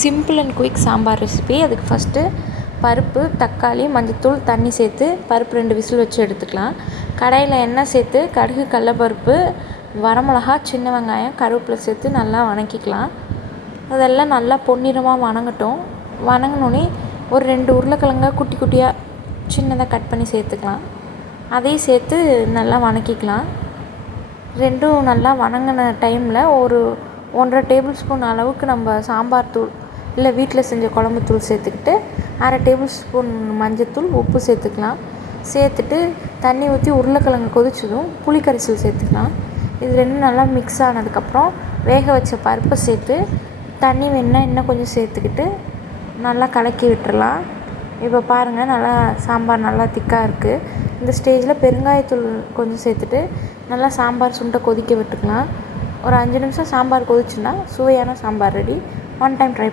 Simple and quick sambar recipe. அதுக்கு first பருப்பு, தக்காளி, மஞ்சத்தூள், தண்ணி சேர்த்து பருப்பு 2 விசில் வச்சு எடுத்துக்கலாம். கடாயில் எண்ணெய் சேர்த்து கடுகு, கடலப்பருப்பு, வரமிளகா, சின்ன வெங்காயம், கருவேப்பிலை சேர்த்து நல்லா வதக்கிக்கலாம். அதெல்லாம் நல்லா பொன்னிறமாக வதங்கட்டும். வதங்கினோடனே ஒரு 2 உருளைக்கிழங்க குட்டி குட்டியாக சின்னதாக கட் பண்ணி சேர்த்துக்கலாம். அதையும் சேர்த்து நல்லா வதக்கிக்கலாம். ரெண்டும் நல்லா வதங்கின டைமில் ஒரு 1½ டேபிள் ஸ்பூன் அளவுக்கு நம்ம சாம்பார் தூள் இல்லை வீட்டில் செஞ்ச குழம்பு தூள் சேர்த்துக்கிட்டு 1/2 டேபிள் ஸ்பூன் மஞ்சத்தூள், உப்பு சேர்த்துக்கலாம். சேர்த்துட்டு தண்ணி ஊற்றி உருளைக்கிழங்கு கொதிச்சதும் புளி கரைசல் சேர்த்துக்கலாம். இது ரெண்டும் நல்லா மிக்ஸ் ஆனதுக்கப்புறம் வேக வச்ச பருப்பை சேர்த்து தண்ணி வேணுன்னா இன்னும் கொஞ்சம் சேர்த்துக்கிட்டு நல்லா கலக்கி விட்டுறலாம். இப்போ பாருங்கள், நல்லா சாம்பார் நல்லா திக்காக இருக்குது. இந்த ஸ்டேஜில் பெருங்காயத்தூள் கொஞ்சம் சேர்த்துட்டு நல்லா சாம்பார் சுண்டை கொதிக்க விட்டுக்கலாம். ஒரு 5 நிமிஷம் சாம்பார் கொதிச்சுன்னா சுவையான sambar ready. One time try